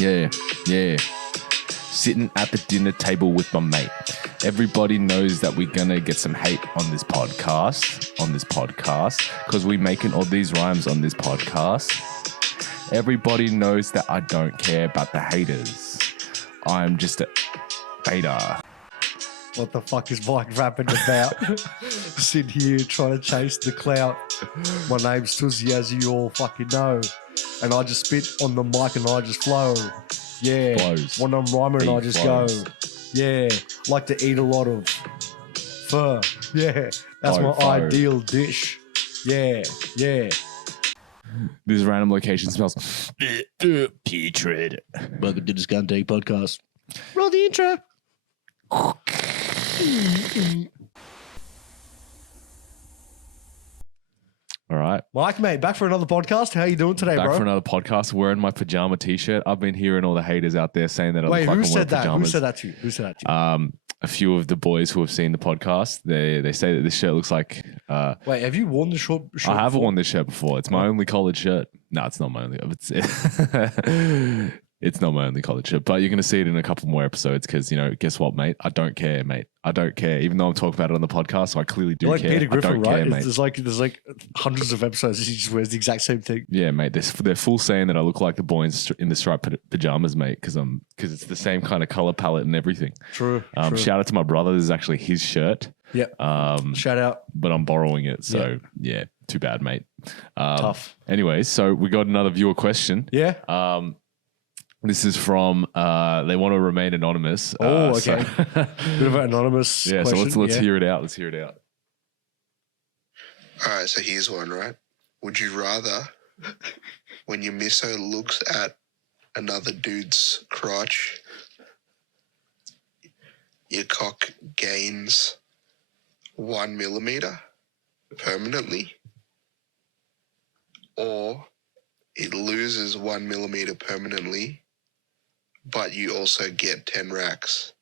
Yeah. Sitting at the dinner table with my mate. Everybody knows that we're gonna get some hate on this podcast, because we're making all these rhymes on this podcast. Everybody knows that I don't care about the haters. I'm just a beta. What the fuck is Mike rapping about? Sitting here trying to chase the clout. My name's Tuzzy, as you all fucking know. And I just spit on the mic and I just flow. Yeah. Flows. When I'm rhyming, I just flows. go. Yeah. Like to eat a lot of pho. Yeah. That's my ideal dish. Yeah. This random location smells putrid. Welcome to the SKUNK TAKE Podcast. Roll the intro. All right. Mike, mate, back for another podcast. How you doing today, Back bro? for another podcast. Wearing my pajama t-shirt. I've been hearing all the haters out there saying that I Wait, look like who I'm wearing said that? pajamas. Who said that to you? Who said that to you? A few of the boys who have seen the podcast, they say that this shirt looks like. Wait, have you worn the short I haven't before? worn this shirt before. It's my only collared shirt. No, it's not my only. It's not my only collared shirt, but you're gonna see it in a couple more episodes because guess what, mate? I don't care, mate. I don't care. Even though I'm talking about it on the podcast, so I clearly do You're like care. Peter Griffin, I don't right? care, mate. There's like hundreds of episodes. He just wears the exact same thing. Yeah, mate. They're full saying that I look like the boy in the striped pajamas, mate, because it's the same kind of color palette and everything. True. Shout out to my brother. This is actually his shirt. Yep. Shout out. But I'm borrowing it, so yeah, too bad, mate. Tough. Anyway, so we got another viewer question. Yeah. This is from they want to remain anonymous. Oh, okay. Bit of an anonymous Yeah, question. so let's hear it out. Let's hear it out. All right, so here's one, right? Would you rather, when your misso looks at another dude's crotch, your cock gains 1 millimeter permanently, or it loses 1 millimeter permanently, but you also get 10 racks?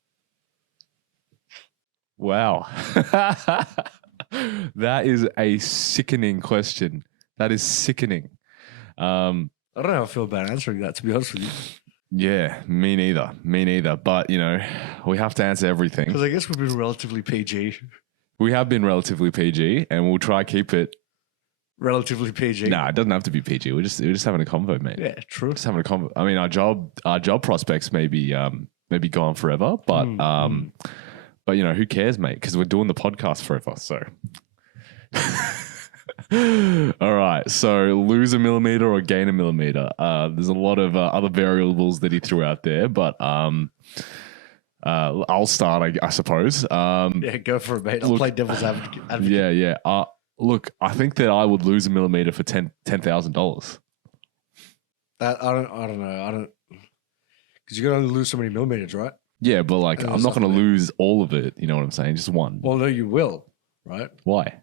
Wow. That is a sickening question. That is sickening. I don't know how I feel about answering that, to be honest with you. Yeah, me neither. But, we have to answer everything. Because I guess we've been relatively PG. We have been relatively PG, and we'll try keep it. Relatively PG. Nah, it doesn't have to be PG. We're just having a convo, mate. Yeah, true. Just having a convo. I mean, our job prospects may be gone forever, but who cares, mate? Because we're doing the podcast forever. So, all right. So, lose a millimeter or gain a millimeter. There's a lot of other variables that he threw out there, but I'll start, I suppose. Yeah, go for it, mate. I'll play devil's advocate. Yeah. Look, I think that I would lose a millimeter for $10,000. I don't know. Because you're going to lose so many millimeters, right? Yeah, but I'm not going to lose all of it. You know what I'm saying? Just one. Well, no, you will, right? Why?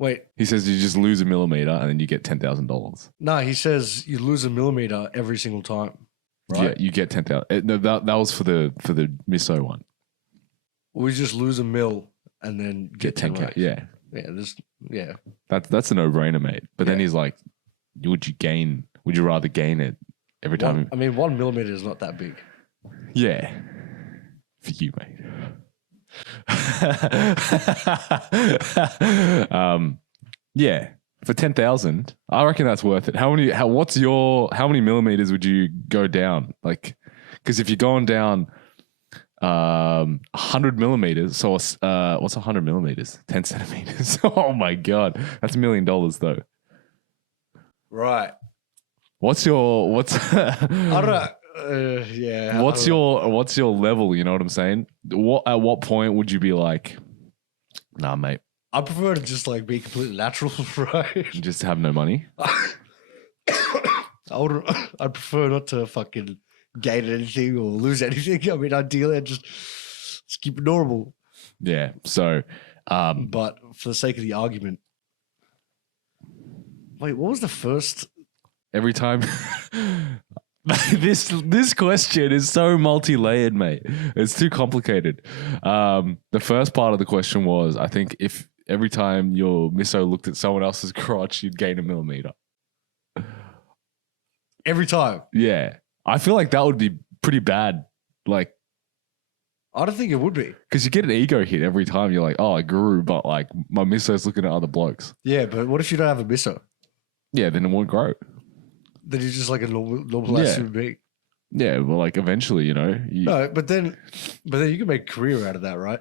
Wait. He says you just lose a millimeter and then you get $10,000. No, he says you lose a millimeter every single time, right? Yeah, you get 10,000. No, that was for the miso one. We just lose a mil and then get 10 10K. racks. Yeah. That's a no-brainer, mate. But then he's like, would you rather gain it every time? 1 millimeter is not that big. Yeah. For you, mate. Yeah. For 10,000, I reckon that's worth it. How many millimeters would you go down? Because if you're going down 100 millimeters, so what's 100 millimeters? 10 centimeters. Oh my God. That's $1 million though. Right. What's I don't know. Yeah. what's your level? You know what I'm saying? At what point would you be like, nah, mate, I prefer to just be completely natural, right? just have no money? I prefer not to fucking gain anything or lose anything. I mean, ideally, I just keep it normal. Yeah. So, but for the sake of the argument, wait, what was the first? every time this question is so multi-layered, mate. It's too complicated. The first part of the question was, I think if every time your miso looked at someone else's crotch, you'd gain a millimeter. every time. Yeah. I feel like that would be pretty bad. Like, I don't think it would be. because you get an ego hit every time. You're like, oh, I grew, but like my misso's looking at other blokes. Yeah, but what if you don't have a misso? Yeah, then it won't grow. Then you're just like a normal ass Yeah. human being. Yeah, well, like eventually, you know. No, but then you can make a career out of that, right?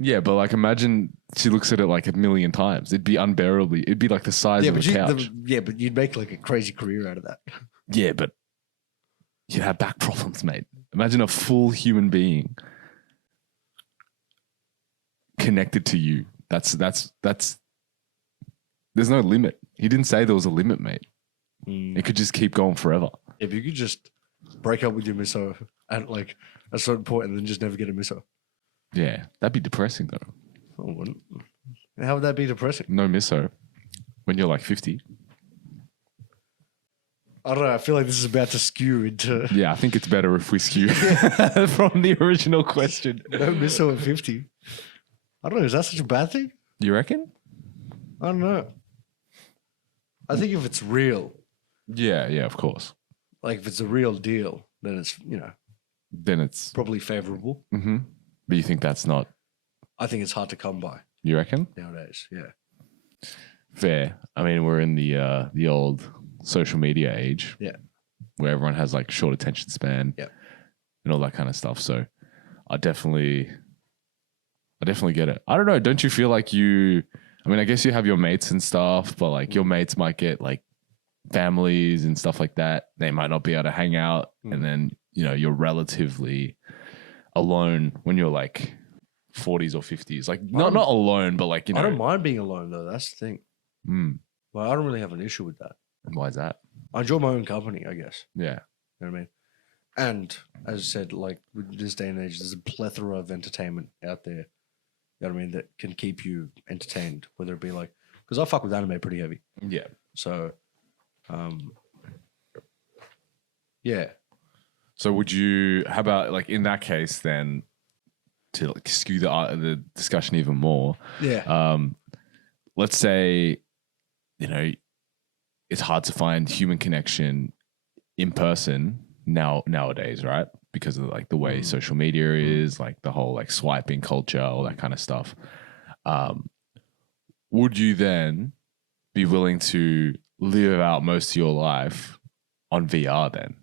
Yeah, but like imagine she looks at it like a million times. It'd be unbearably. It'd be like the size of a couch. But you'd make like a crazy career out of that. Yeah, but you'd have back problems, mate. Imagine a full human being connected to you. That's. There's no limit. He didn't say there was a limit, mate. It could just keep going forever. If you could just break up with your misso at like a certain point and then just never get a misso. Yeah, that'd be depressing though. I wouldn't. How would that be depressing? No misso when you're like 50. I don't know. I feel like this is about to skew into Yeah, I think it's better if we skew from the original question. no misso at 50. I don't know. Is that such a bad thing? You reckon? I don't know. I think if it's real, Yeah, of course. like if it's a real deal, then it's, Then it's. probably favorable. Mm-hmm. But you think that's not. I think it's hard to come by You reckon? nowadays. Yeah. Fair. I mean, we're in the old social media age. Yeah. Where everyone has like short attention span. Yeah. And all that kind of stuff. So I definitely get it. I don't know. Don't you feel like I mean, I guess you have your mates and stuff, but like your mates might get like families and stuff like that. They might not be able to hang out. And then, you're relatively alone when you're like 40s or 50s. Like not alone, but like, I don't mind being alone though. That's the thing. Well, I don't really have an issue with that. Why is that? I enjoy my own company, I guess. Yeah. You know what I mean? And as I said, like with this day and age, there's a plethora of entertainment out there. You know what I mean? That can keep you entertained, whether it be like, because I fuck with anime pretty heavy. Yeah. So, yeah. So how about like in that case then, to like skew the discussion even more, Yeah. let's say, it's hard to find human connection in person nowadays, right? Because of like the way social media is, like the whole like swiping culture, all that kind of stuff. Would you then be willing to live out most of your life on VR then?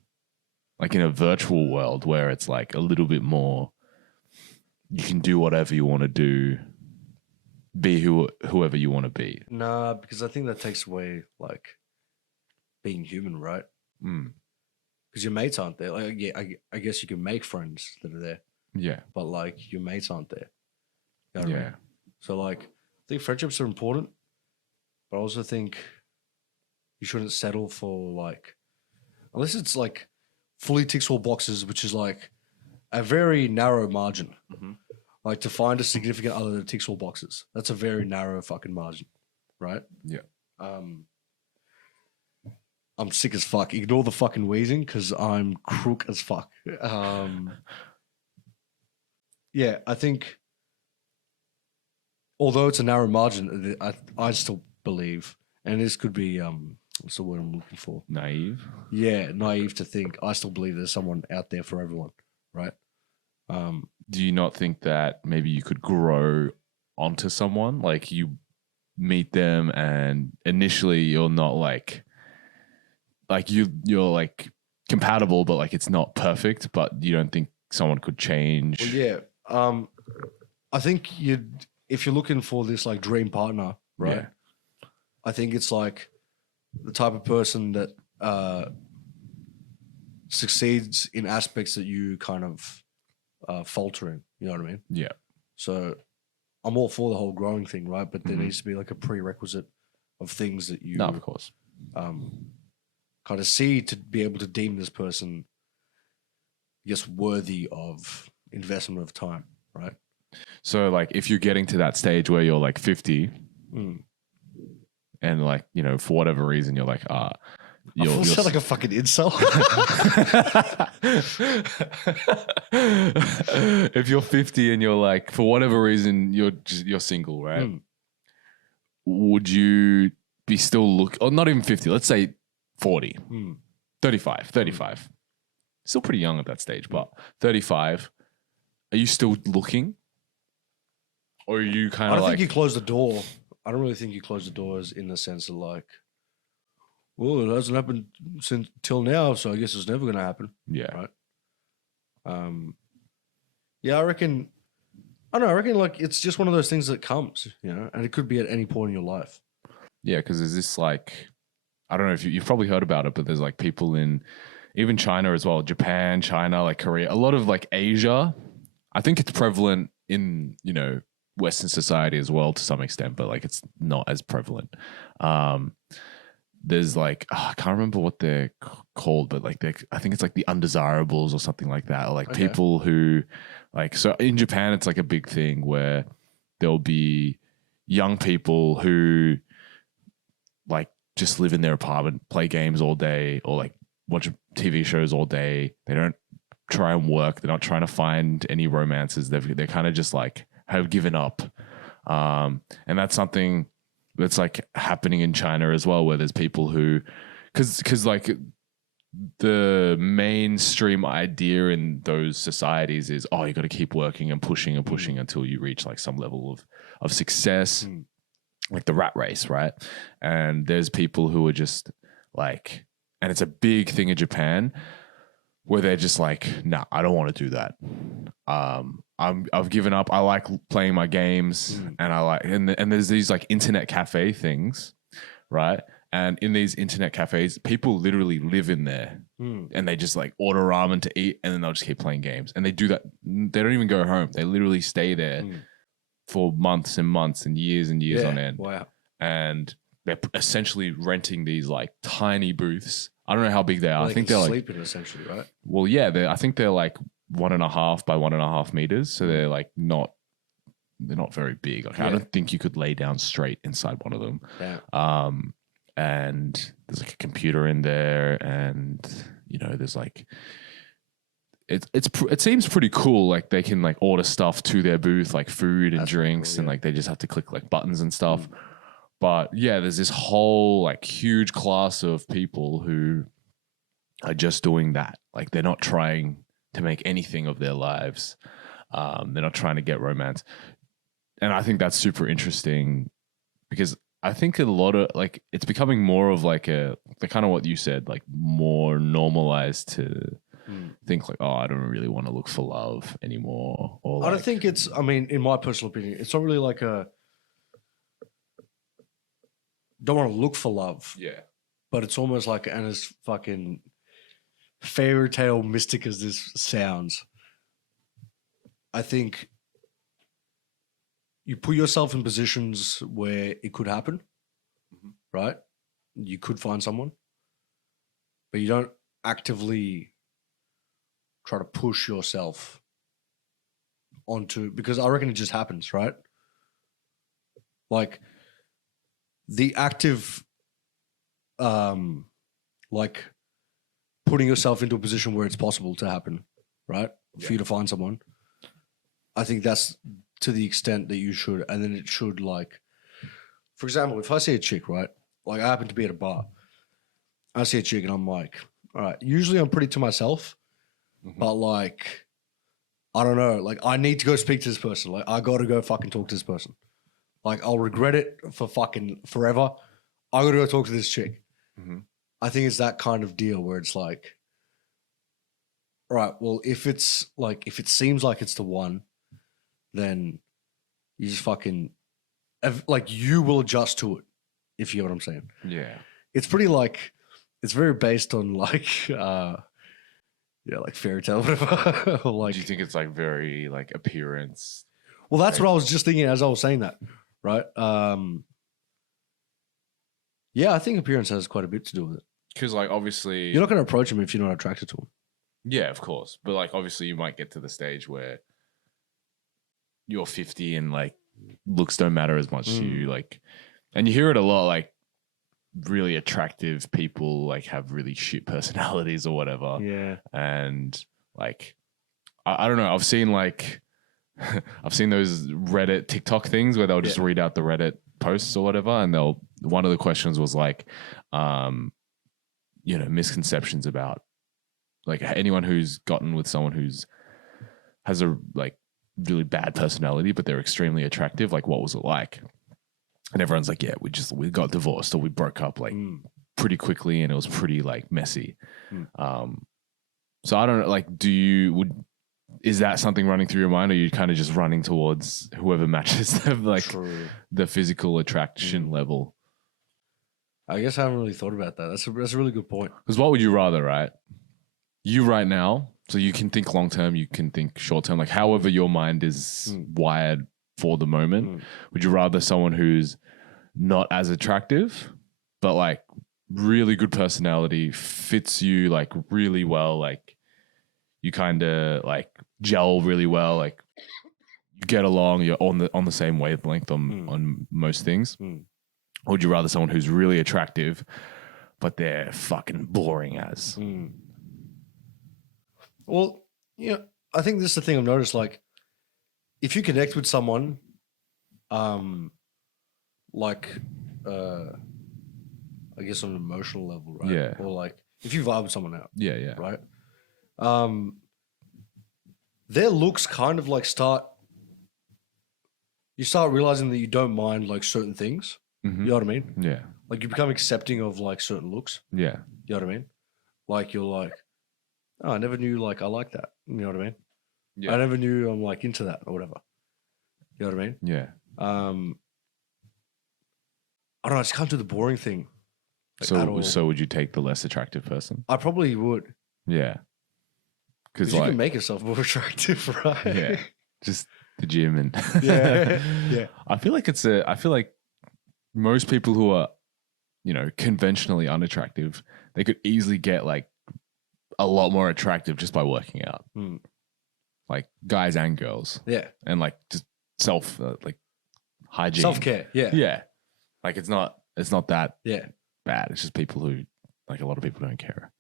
Like in a virtual world where it's like a little bit more, you can do whatever you want to do, be whoever you want to be. Nah, because I think that takes away like being human, right? Because your mates aren't there. Like, yeah, I guess you can make friends that are there, Yeah. but like your mates aren't there. You know what I Yeah. mean? So like, I think friendships are important, but I also think you shouldn't settle for like, unless it's like fully ticks all boxes, which is like a very narrow margin. Like to find a significant other that ticks all boxes. That's a very narrow fucking margin, right? Yeah. I'm sick as fuck. Ignore the fucking wheezing because I'm crook as fuck. Yeah, I think although it's a narrow margin, I still believe, and this could be what's the word I'm looking for? Naive. Yeah, naive to think. I still believe there's someone out there for everyone, right? Do you not think that maybe you could grow onto someone? Like you meet them and initially you're not like you're like compatible, but like it's not perfect, but you don't think someone could change? Well, yeah. I think if you're looking for this like dream partner, right? Yeah. I think it's like the type of person that succeeds in aspects that you kind of falter in. You know what I mean? Yeah. So I'm all for the whole growing thing, right? But there needs to be like a prerequisite of things that you No, of course. kind of see to be able to deem this person, I guess, worthy of investment of time, right? So like if you're getting to that stage where you're like 50 and like, for whatever reason you're like, You sound like a fucking insult. if you're 50 and you're like, for whatever reason, you're single, right? Would you be still or not even 50, let's say 40. 35. Still pretty young at that stage, but 35. Are you still looking? Or are you kind I of don't like... think you close the door. I don't really think you close the doors in the sense of like, well, it hasn't happened since till now, so I guess it's never going to happen. Yeah. Right. Yeah, I reckon like it's just one of those things that comes, you know, and it could be at any point in your life. Yeah, because there's this like, I don't know if you've probably heard about it, but there's like people in even China as well, Japan, China, like Korea, a lot of like Asia. I think it's prevalent in, you know, Western society as well to some extent, but like it's not as prevalent. There's like, I can't remember what they're called, but like I think it's like the undesirables or something like that. Or like people who like, so in Japan, it's like a big thing where there'll be young people who like just live in their apartment, play games all day, or like watch TV shows all day. They don't try and work. They're not trying to find any romances. They're kind of just like have given up. And that's something that's like happening in China as well, where there's people who, because like the mainstream idea in those societies is, oh, you got to keep working and pushing until you reach like some level of success, like the rat race, right? And there's people who are just like, and it's a big thing in Japan where they're just like, nah, I don't want to do that. I've given up. I like playing my games, and I like, and there's these like internet cafe things, right? And in these internet cafes, people literally live in there, and they just like order ramen to eat, and then they'll just keep playing games. And they do that. They don't even go home. They literally stay there for months and months and years on end. Wow. And they're essentially renting these like tiny booths. I don't know how big they are. Well, I think they're like sleeping essentially, right? Well, yeah, I think they're like 1.5 by 1.5 meters. So they're like they're not very big. Like I don't think you could lay down straight inside one of them. Yeah. And there's like a computer in there, and you know, there's like it seems pretty cool. Like they can like order stuff to their booth, like food and drinks, and like they just have to click like buttons and stuff. But yeah, there's this whole like huge class of people who are just doing that. Like they're not trying to make anything of their lives. They're not trying to get romance. And I think that's super interesting because I think a lot of like, it's becoming more of like the kind of what you said, like more normalized to think like, oh, I don't really want to look for love anymore. Or I don't think it's, I mean, in my personal opinion, it's not really like don't want to look for love. Yeah. But it's almost like, and as fucking fairy tale mystic as this sounds, I think you put yourself in positions where it could happen, right? You could find someone, but you don't actively try to push yourself onto, because I reckon it just happens, right? Like the active, like putting yourself into a position where it's possible to happen, right? For you to find someone. I think that's to the extent that you should, and then it should like, for example, if I see a chick, right? Like I happen to be at a bar, I see a chick and I'm like, all right, usually I'm pretty to myself, but like, I don't know, like I need to go speak to this person. Like I got to go fucking talk to this person. Like I'll regret it for fucking forever. I got to go talk to this chick. I think it's that kind of deal where it's like, all right, well, if it's like, if it seems like it's the one, then you just fucking, like you will adjust to it, if you get what I'm saying. Yeah. It's pretty like, it's very based on like, like fairy tale, whatever. Or like, Do you think it's like very like appearance? Well, that's what I was just thinking as I was saying that, right? Yeah, I think appearance has quite a bit to do with it. Because like obviously You're not going to approach him if you're not attracted to him. Yeah, of course. But like obviously you might get to the stage where you're 50 and like looks don't matter as much to you. Like, and you hear it a lot, like really attractive people like have really shit personalities or whatever. Yeah. And like, I don't know. I've seen like, I've seen those Reddit TikTok things where they'll just read out the Reddit posts or whatever. And one of the questions was like, misconceptions about like anyone who's gotten with someone has a like really bad personality, but they're extremely attractive. Like, what was it like? And everyone's like, yeah, we got divorced or we broke up like pretty quickly, and it was pretty like messy. So I don't know, like, is that something running through your mind, or are you kind of just running towards whoever matches them, like the physical attraction level? I guess I haven't really thought about that. That's a really good point. Because what would you rather, right? You right now, so you can think long term, you can think short term, like however your mind is wired for the moment. Would you rather someone who's not as attractive, but like really good personality, fits you like really well, like you kind of like gel really well, like you get along, you're on the same wavelength on most things? Or would you rather someone who's really attractive, but they're fucking boring as? Well, I think this is the thing I've noticed. Like, if you connect with someone, like, I guess on an emotional level, right? Yeah. Or like, if you vibe with someone out, Yeah. right? Their looks kind of like you start realizing that you don't mind like certain things. You know what I mean? Yeah. Like, you become accepting of like certain looks. Yeah. You know what I mean? Like, you're like, oh, I never knew like I like that. You know what I mean? Yeah. I never knew I'm like into that or whatever. You know what I mean? Yeah. I don't know. I just can't do the boring thing. Like, at all. So would you take the less attractive person? I probably would. Yeah. Because you can make yourself more attractive, right? Yeah. Just the gym and yeah. I feel like most people who are, conventionally unattractive, they could easily get like a lot more attractive just by working out. Like guys and girls. Yeah. And like just like hygiene. Self-care. Yeah. Yeah. Like it's not that Yeah. bad. It's just people who, like, a lot of people don't care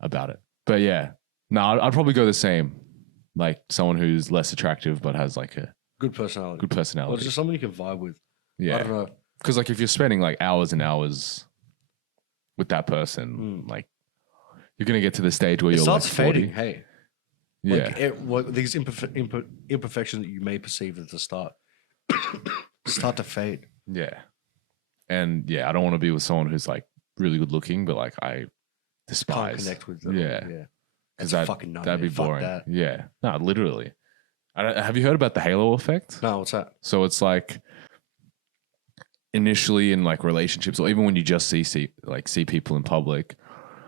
about it. But yeah, no, I'd probably go the same. Like someone who's less attractive but has like a good personality. Or just someone you can vibe with. Yeah. I don't know. Because like if you're spending like hours and hours with that person, like you're gonna get to the stage where it you're starts like 40. fading. Hey. Yeah. Like these imperfections that you may perceive at the start start to fade. Yeah. And yeah, I don't want to be with someone who's like really good looking, but like I despise. Can't connect with them. Yeah. That's Because that'd be boring. That. Yeah. No, literally. Have you heard about the halo effect? No, what's that? So it's like initially in like relationships, or even when you just see people in public,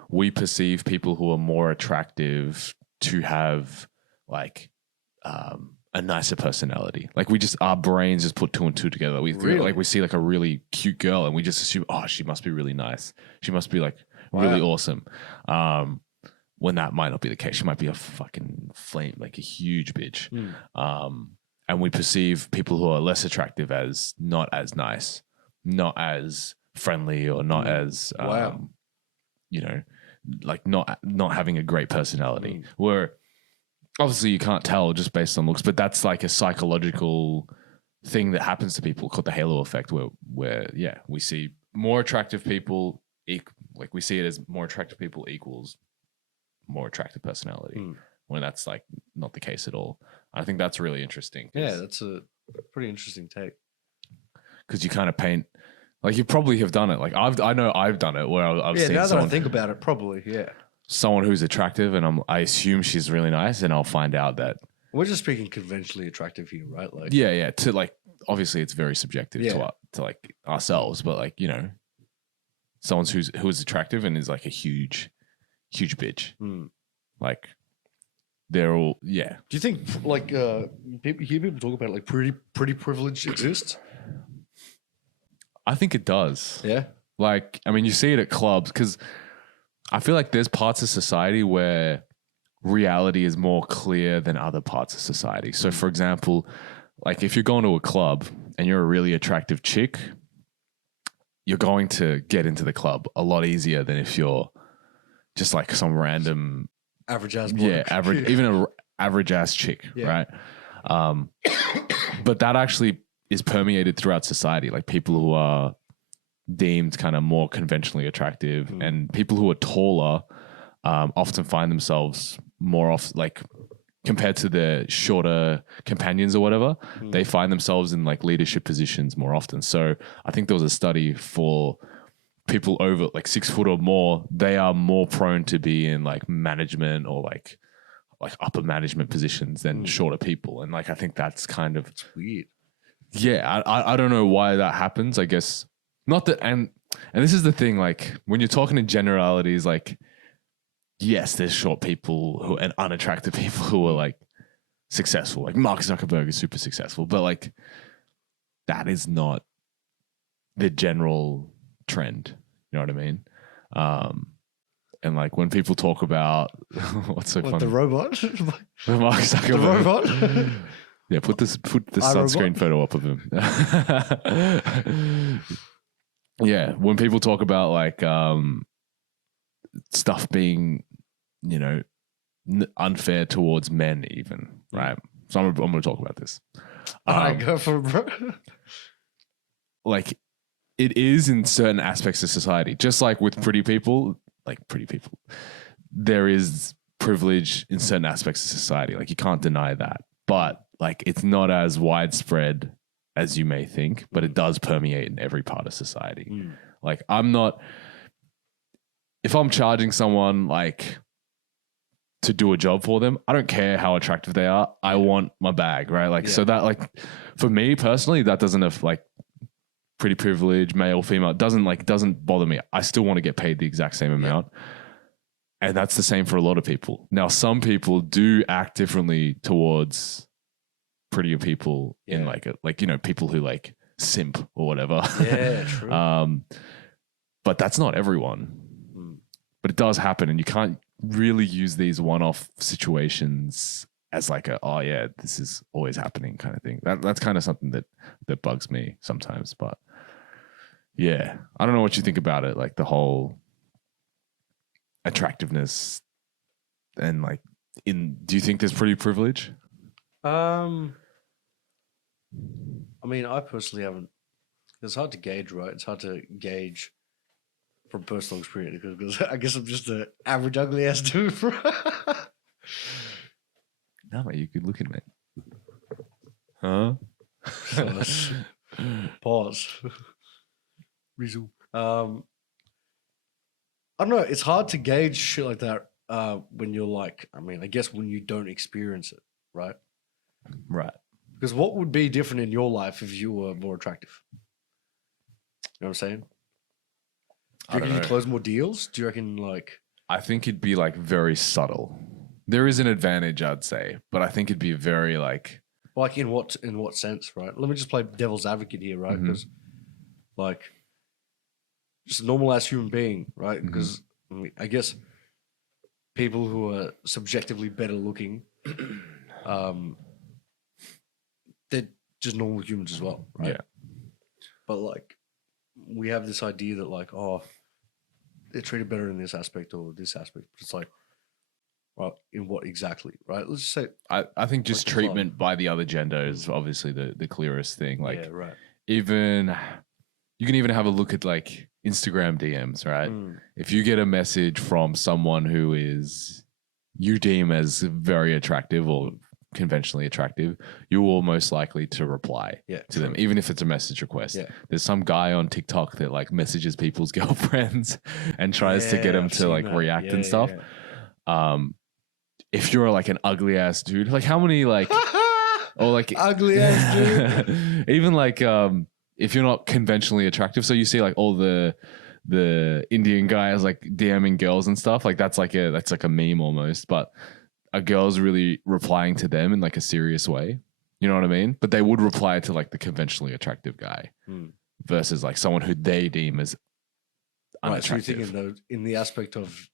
we perceive people who are more attractive to have like a nicer personality. Like our brains just put two and two together. We see like a really cute girl and we just assume, oh, she must be really nice. She must be like really awesome. When that might not be the case. She might be a fucking flame, like a huge bitch. And we perceive people who are less attractive as not as nice, not as friendly, or not as like not having a great personality. Where obviously you can't tell just based on looks, but that's like a psychological thing that happens to people called the halo effect, where we see more attractive people, like we see it as more attractive people equals more attractive personality, when that's like not the case at all. I think that's really interesting. Yeah, that's a pretty interesting take. Because you kind of paint, like you probably have done it. Like I know I've done it where I've seen now that someone, I think about it, probably someone who's attractive, and I assume she's really nice, and I'll find out that we're just speaking conventionally attractive here, right? Like to like obviously it's very subjective to like ourselves, but like someone who is attractive and is like a huge bitch, like they're all Do you think like people talk about like pretty privilege exists? I think it does. Yeah. Like, I mean, you see it at clubs because I feel like there's parts of society where reality is more clear than other parts of society. So, for example, like if you're going to a club and you're a really attractive chick, you're going to get into the club a lot easier than if you're just like some random average ass bloke. even an average ass chick, right? But that actually is permeated throughout society. Like people who are deemed kind of more conventionally attractive, and people who are taller often find themselves more off like compared to their shorter companions or whatever, they find themselves in like leadership positions more often. So I think there was a study for people over like 6 foot or more, they are more prone to be in like management or like upper management positions than shorter people. And like I think that's kind of Weird. yeah, I don't know why that happens. I guess not that, and this is the thing. Like when you're talking in generalities, like yes, there's short people who and unattractive people who are like successful. Like Mark Zuckerberg is super successful, but like that is not the general trend. You know what I mean? And like when people talk about what's so funny, The robot? Mark The Zuckerberg. robot? Yeah, put the sunscreen photo up of him. Yeah, when people talk about like stuff being, you know, unfair towards men, even right. So I'm going to talk about this. All right, go for it, bro. Like it is in certain aspects of society, just like with pretty people, there is privilege in certain aspects of society. Like you can't deny that, but like it's not as widespread as you may think, but it does permeate in every part of society. Like if I'm charging someone like to do a job for them, I don't care how attractive they are. I want my bag, right? Like, so that like, for me personally, that doesn't have like pretty privilege, male, female, doesn't bother me. I still want to get paid the exact same amount. And that's the same for a lot of people. Now, some people do act differently towards prettier people in like people who like simp or whatever. Yeah, true. But that's not everyone. But it does happen, and you can't really use these one-off situations as like this is always happening kind of thing. That's kind of something that bugs me sometimes. But yeah, I don't know what you think about it, like the whole attractiveness and like do you think there's pretty privilege? I mean, I personally haven't. It's hard to gauge, right? It's hard to gauge from personal experience because I guess I'm just an average ugly ass dude, bro. No, mate, you good looking, mate. Huh? Pause. Resume. I don't know. It's hard to gauge shit like that when you're like, I mean, I guess when you don't experience it, right? Right. Because what would be different in your life if you were more attractive? You know what I'm saying? Do you reckon you close more deals? Do you reckon like? I think it'd be like very subtle. There is an advantage, I'd say, but I think it'd be very like in what sense, right? Let me just play devil's advocate here, right? Because like just a normal ass human being, right? Because I guess people who are subjectively better looking, they're just normal humans as well, right? Yeah. But like we have this idea that like, oh, they're treated better in this aspect or this aspect. It's like, well, in what exactly, right? Let's just say I think just like treatment by the other gender is obviously the clearest thing. Like, right. Even you can even have a look at like Instagram DMs, right? If you get a message from someone who is you deem as very attractive or conventionally attractive, you're all most likely to reply to them, even if it's a message request. There's some guy on TikTok that like messages people's girlfriends and tries to get them to like react and stuff. If you're like an ugly ass dude, like how many like or like ugly ass dude, even like if you're not conventionally attractive, so you see like all the Indian guys like DMing girls and stuff, like that's like a meme almost, but a girl's really replying to them in like a serious way. You know what I mean? But they would reply to like the conventionally attractive guy versus like someone who they deem as unattractive. So you're thinking in the aspect of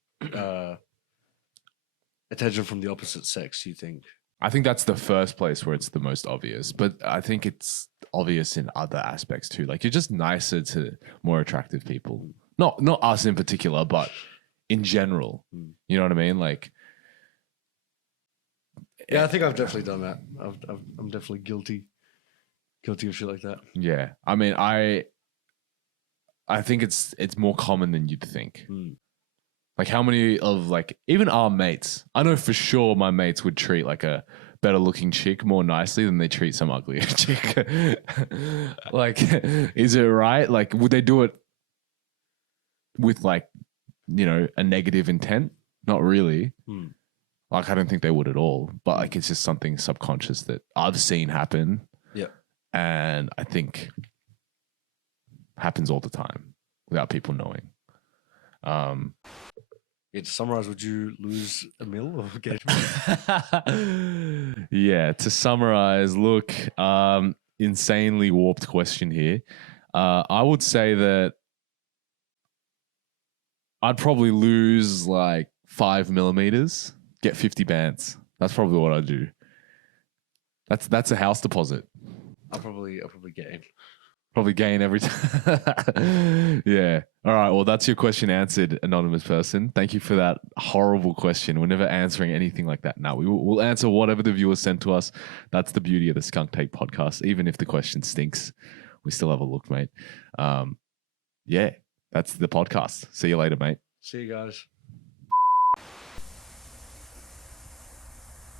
attention from the opposite sex, you think? I think that's the first place where it's the most obvious, but I think it's obvious in other aspects too. Like you're just nicer to more attractive people. Not us in particular, but in general. You know what I mean? Like, yeah, I think I've definitely done that. I'm definitely guilty of shit like that. Yeah, I mean, I think it's more common than you'd think. Hmm. Like how many of like even our mates, I know for sure my mates would treat like a better looking chick more nicely than they treat some uglier chick. Like, is it right? Like, would they do it with like, a negative intent? Not really. Hmm. Like, I don't think they would at all. But like, it's just something subconscious that I've seen happen. Yeah. And I think happens all the time without people knowing. Yeah, to summarize, would you lose a mil or get a mil? Yeah, to summarize, look, insanely warped question here. I would say that I'd probably lose like 5 millimeters, get 50 bands. That's probably what I'd do. That's a house deposit. I'll probably gain. Probably gain every time. Yeah. All right. Well, that's your question answered, anonymous person. Thank you for that horrible question. We're never answering anything like that. No, we'll answer whatever the viewers send to us. That's the beauty of the Skunk Take podcast. Even if the question stinks, we still have a look, mate. Yeah, that's the podcast. See you later, mate. See you guys.